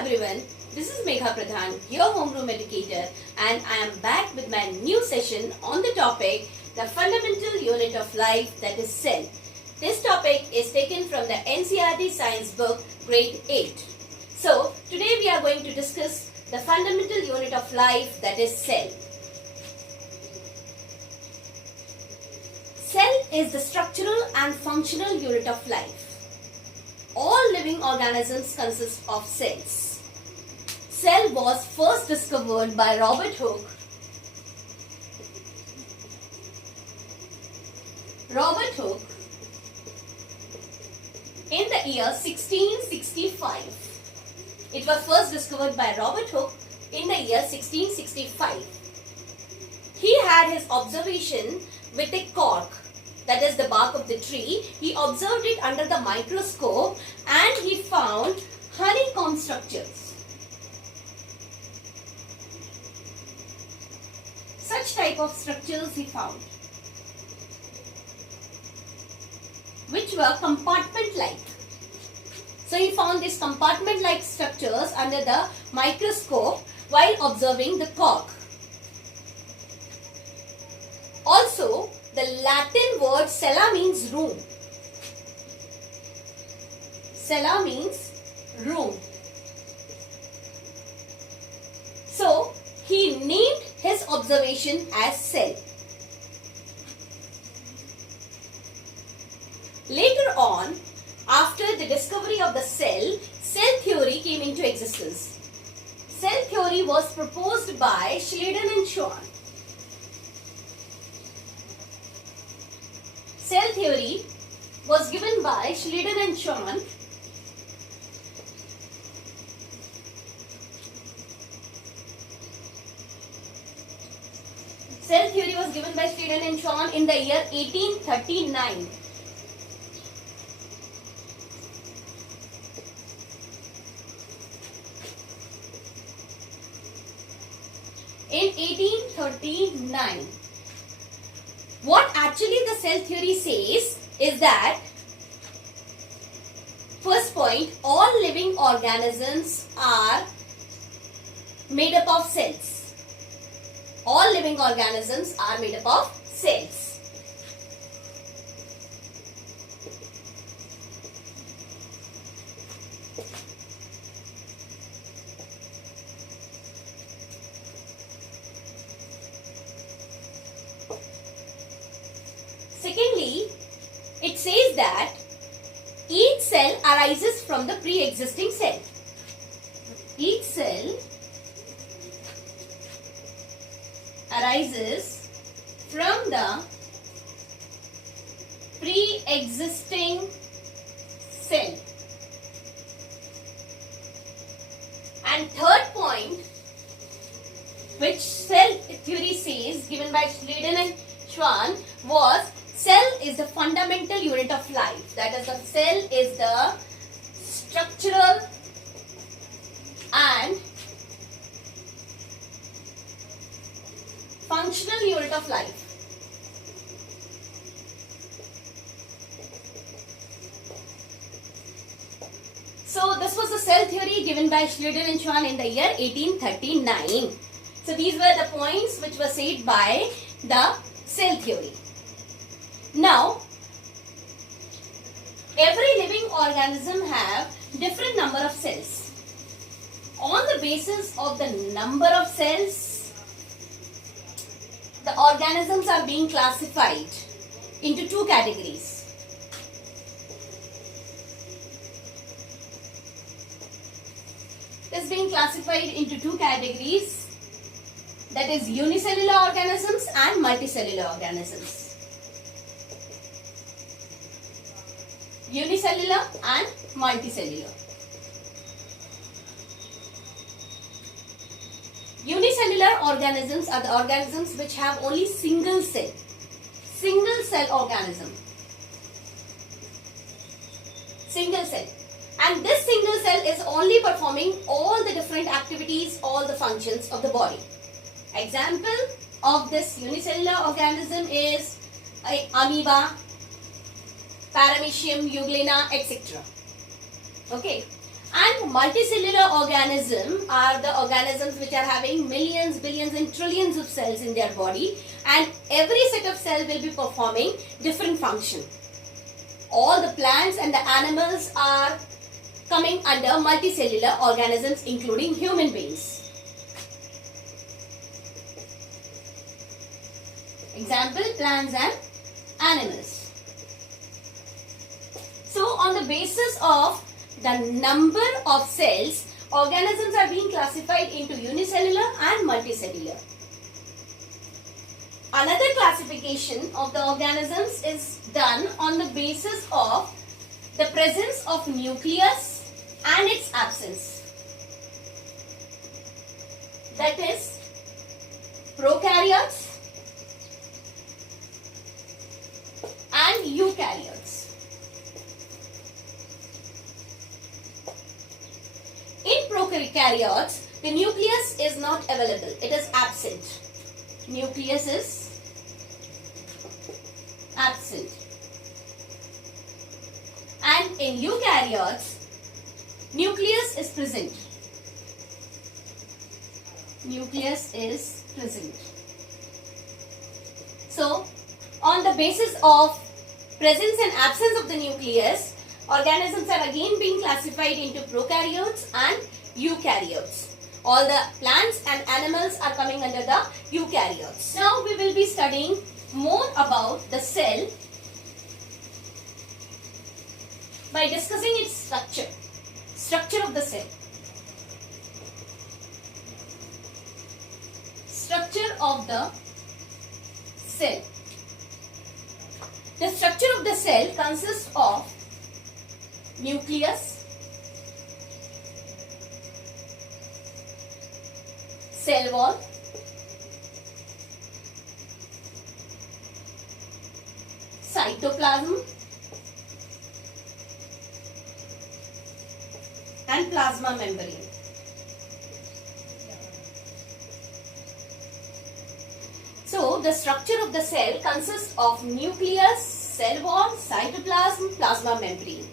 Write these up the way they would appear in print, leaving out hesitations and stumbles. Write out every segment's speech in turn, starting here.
everyone, this is Megha Pradhan, your homeroom educator, and I am back with my new session on the topic, the fundamental unit of life, that is cell. This topic is taken from the NCERT science book, grade 8. So, today we are going to discuss the fundamental unit of life, that is cell. Cell is the structural and functional unit of life. All living organisms consist of cells. Cell was first discovered by Robert Hooke. In the year 1665. It was first discovered by Robert Hooke in the year 1665. He had his observation with a cork, that is the bark of the tree. He observed it under the microscope and he found honeycomb structures. Such type of structures he found, which were compartment-like. So he found these compartment-like structures under the microscope while observing the cork. Also, the Latin word cella means room. Cella means room. So, he named his observation as cell. Later on, after the discovery of the cell theory came into existence. Cell theory was proposed by Schleiden and Schwann. Cell theory was given by Schleiden and Schwann. Cell theory was given by Schleiden and Schwann in the year 1839. In 1839. What actually the cell theory says is that, first point, all living organisms are made up of cells. All living organisms are made up of cells. Secondly, it says that each cell arises from the pre-existing cell. Each cell arises from the pre-existing cell. And third point, which cell theory says, given by Schleiden and Schwann, was cell is the fundamental unit of life. That is, the cell is the structural and functional unit of life. So this was the cell theory given by Schleiden and Schwann in the year 1839. So these were the points which were said by the cell theory. Now, every living organism have different number of cells. On the basis of the number of cells, the organisms are being classified into two categories. It is being classified into two categories, that is unicellular organisms and multicellular organisms. Unicellular and multicellular. Unicellular organisms are the organisms which have only single cell. Single cell organism. Single cell. And this single cell is only performing all the different activities, all the functions of the body. Example of this unicellular organism is amoeba, Paramecium, Euglena, etc. Okay. And multicellular organisms are the organisms which are having millions, billions and trillions of cells in their body, and every set of cell will be performing different function. All the plants and the animals are coming under multicellular organisms, including human beings. Example, plants and animals. So on the basis of the number of cells, organisms are being classified into unicellular and multicellular. Another classification of the organisms is done on the basis of the presence of nucleus and its absence. That is, prokaryotes and eukaryotes. In prokaryotes, the nucleus is not available. It is absent. Nucleus is absent. And in eukaryotes, nucleus is present. Nucleus is present. So, on the basis of presence and absence of the nucleus, organisms are again being classified into prokaryotes and eukaryotes. All the plants and animals are coming under the eukaryotes. Now we will be studying more about the cell by discussing its structure. Structure of the cell. Structure of the cell. The structure of the cell consists of nucleus, cell wall, cytoplasm and plasma membrane. So, the structure of the cell consists of nucleus, cell wall, cytoplasm, plasma membrane.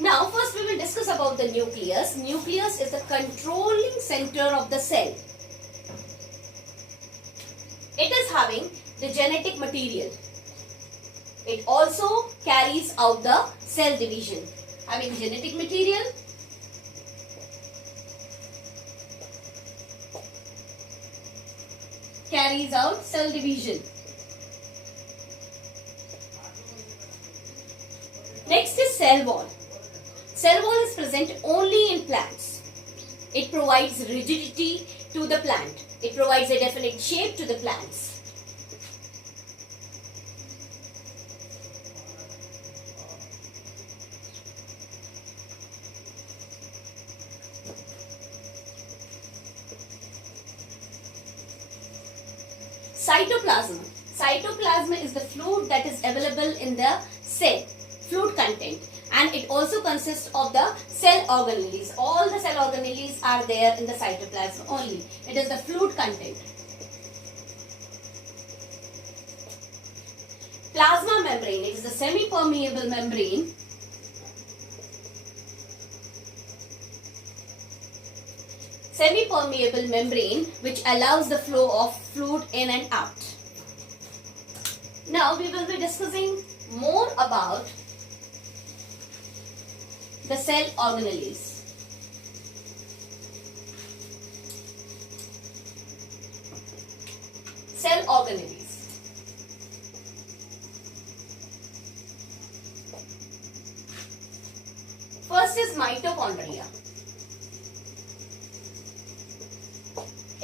Now, first we will discuss about the nucleus. Nucleus is the controlling center of the cell. It is having the genetic material. It also carries out the cell division. Having genetic material, carries out cell division. Next is cell wall. Cell wall is present only in plants. It provides rigidity to the plant. It provides a definite shape to the plants. Cytoplasm. Cytoplasm is the fluid that is available in the cell. Fluid content. And it also consists of the cell organelles. All the cell organelles are there in the cytoplasm only. It is the fluid content. Plasma membrane is the semi-permeable membrane which allows the flow of fluid in and out. Now we will be discussing more about the cell organelles. Cell organelles. First is mitochondria.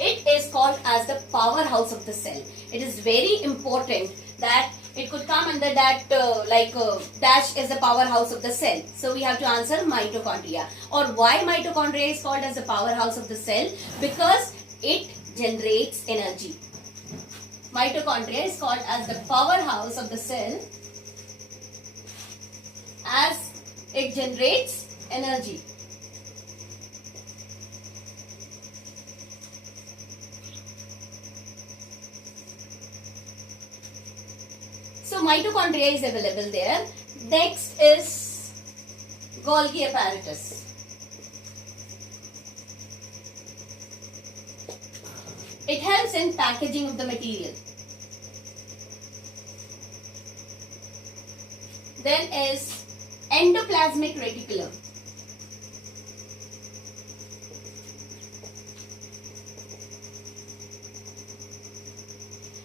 It is called as the powerhouse of the cell. It is very important that it could come under that dash is the powerhouse of the cell. So we have to answer mitochondria. Or why mitochondria is called as the powerhouse of the cell? Because it generates energy. Mitochondria is called as the powerhouse of the cell as it generates energy. So mitochondria is available there. Next is Golgi apparatus. It helps in packaging of the material. Then is endoplasmic reticulum.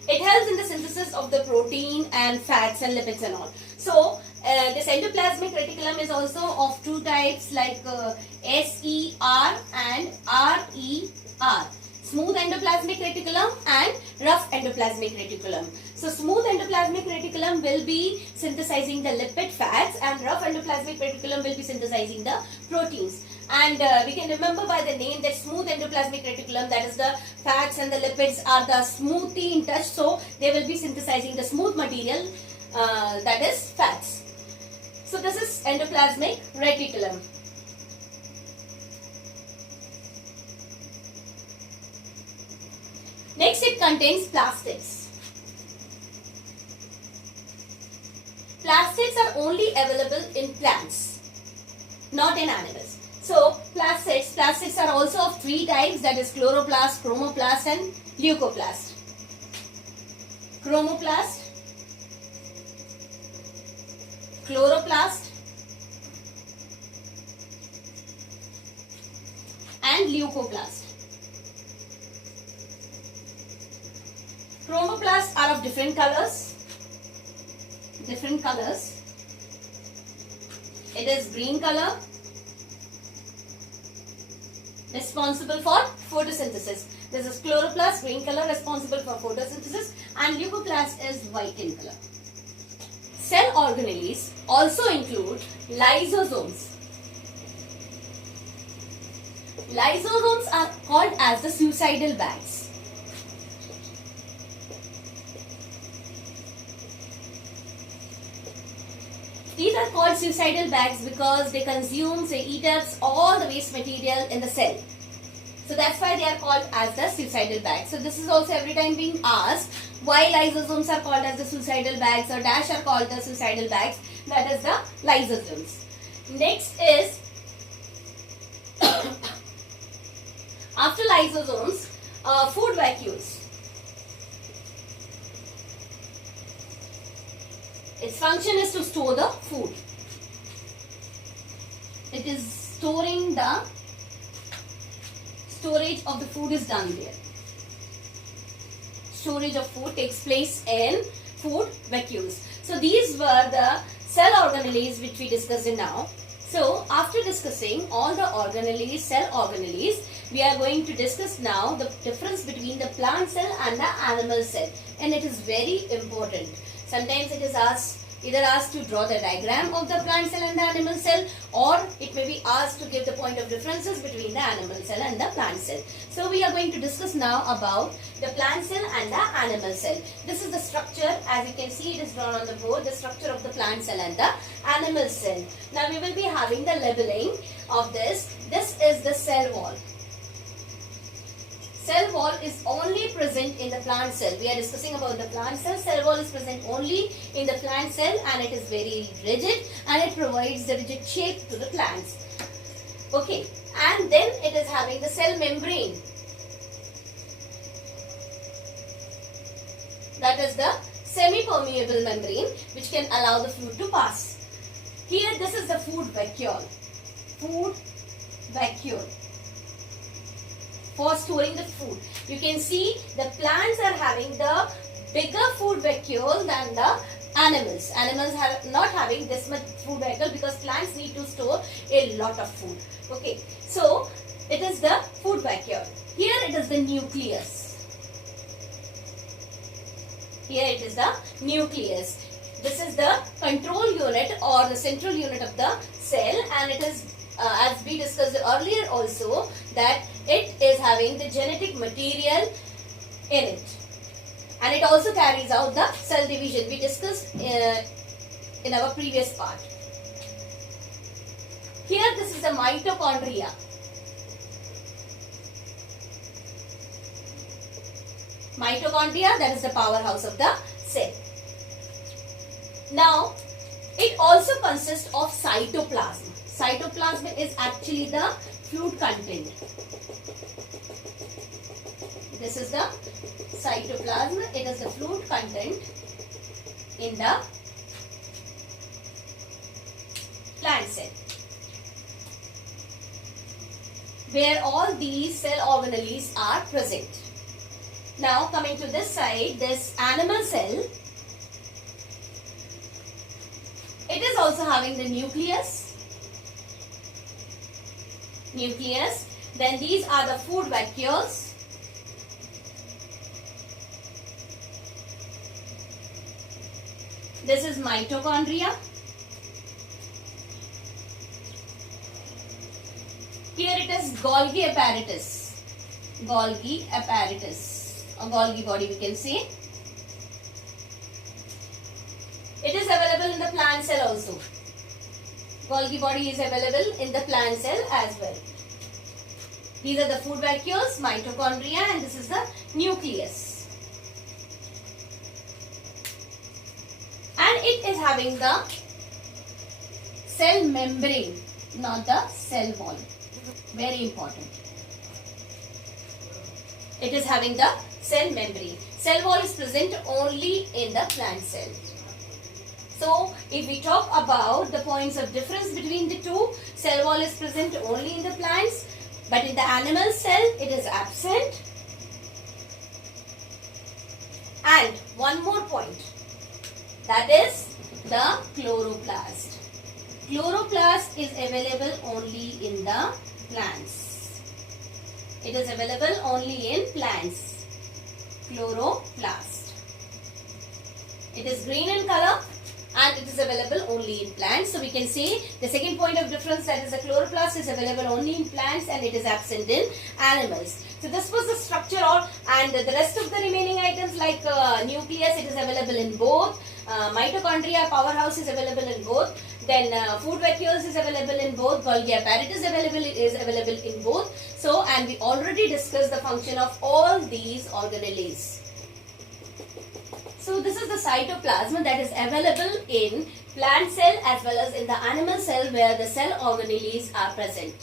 It helps in the synthesis of the protein and fats and lipids and all. So, this endoplasmic reticulum is also of two types like SER and RER. Smooth endoplasmic reticulum and rough endoplasmic reticulum. So, smooth endoplasmic reticulum will be synthesizing the lipid fats and rough endoplasmic reticulum will be synthesizing the proteins. And we can remember by the name that smooth endoplasmic reticulum, that is the fats and the lipids are the smoothly in touch, so they will be synthesizing the smooth material, that is fats. So this is endoplasmic reticulum. Next, it contains plastids. Plastids are only available in plants, not in animals. So, plastids are also of three types, that is chloroplast, chromoplast and leucoplast. Chromoplast, chloroplast and leucoplast. Chromoplasts are of different colors. It is green color, responsible for photosynthesis. This is chloroplast, green color, responsible for photosynthesis, and leucoplast is white in color. Cell organelles also include lysosomes. Lysosomes are called as the suicidal bags. These are called suicidal bags because they consume, they eat up all the waste material in the cell. So that's why they are called as the suicidal bags. So this is also every time being asked why lysosomes are called as the suicidal bags or dash are called the suicidal bags. That is the lysosomes. Next is after lysosomes, food vacuoles. Its function is to store the food. It is storing the storage of the food is done there. Storage of food takes place in food vacuoles. So these were the cell organelles which we discussed now. So after discussing all the organelles, cell organelles, we are going to discuss now the difference between the plant cell and the animal cell. And it is very important. Sometimes it is either asked to draw the diagram of the plant cell and the animal cell, or it may be asked to give the point of differences between the animal cell and the plant cell. So we are going to discuss now about the plant cell and the animal cell. This is the structure, as you can see it is drawn on the board, the structure of the plant cell and the animal cell. Now we will be having the labeling of this. This is the cell wall. Cell wall is only present in the plant cell. We are discussing about the plant cell. Cell wall is present only in the plant cell and it is very rigid and it provides the rigid shape to the plants. Okay, and then it is having the cell membrane. That is the semi-permeable membrane which can allow the fluid to pass. Here this is the food vacuole. Food vacuole. For storing the food. You can see the plants are having the bigger food vacuole than the animals. Animals are not having this much food vacuole because plants need to store a lot of food. Okay, so it is the food vacuole. Here it is the nucleus. Here it is the nucleus. This is the control unit or the central unit of the cell, and it is as we discussed earlier also that it is having the genetic material in it, and it also carries out the cell division we discussed in our previous part. Here this is the mitochondria. Mitochondria, that is the powerhouse of the cell. Now it also consists of cytoplasm. Cytoplasm is actually the fluid content. This is the cytoplasm. It is the fluid content in the plant cell, where all these cell organelles are present. Now coming to this side, this animal cell, it is also having the nucleus. Then these are the food vacuoles. This is mitochondria. Here it is Golgi apparatus. Golgi apparatus, or Golgi body we can say. It is available in the plant cell also. Golgi body is available in the plant cell as well. These are the food vacuoles, mitochondria, and this is the nucleus. And it is having the cell membrane, not the cell wall. Very important. It is having the cell membrane. Cell wall is present only in the plant cell. So, if we talk about the points of difference between the two, cell wall is present only in the plants, but in the animal cell, it is absent. And one more point, that is the chloroplast. Chloroplast is available only in the plants. It is available only in plants. Chloroplast. It is green in color and it is available only in plants. So we can say the second point of difference, that is the chloroplast, is available only in plants and it is absent in animals. So this was the structure and the rest of the remaining items like nucleus, it is available in both. Mitochondria, powerhouse, is available in both. Then food vacuoles is available in both. Golgi apparatus is available in both. So, and we already discussed the function of all these organelles. So this is the cytoplasm that is available in plant cell as well as in the animal cell, where the cell organelles are present.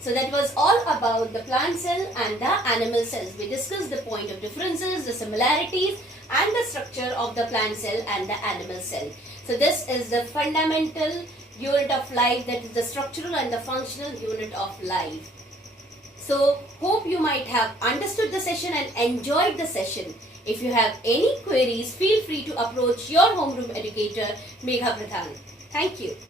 So that was all about the plant cell and the animal cells. We discussed the point of differences, the similarities and the structure of the plant cell and the animal cell. So this is the fundamental unit of life, that is the structural and the functional unit of life. So hope you might have understood the session and enjoyed the session. If you have any queries, feel free to approach your homeroom educator, Megha Pradhan. Thank you.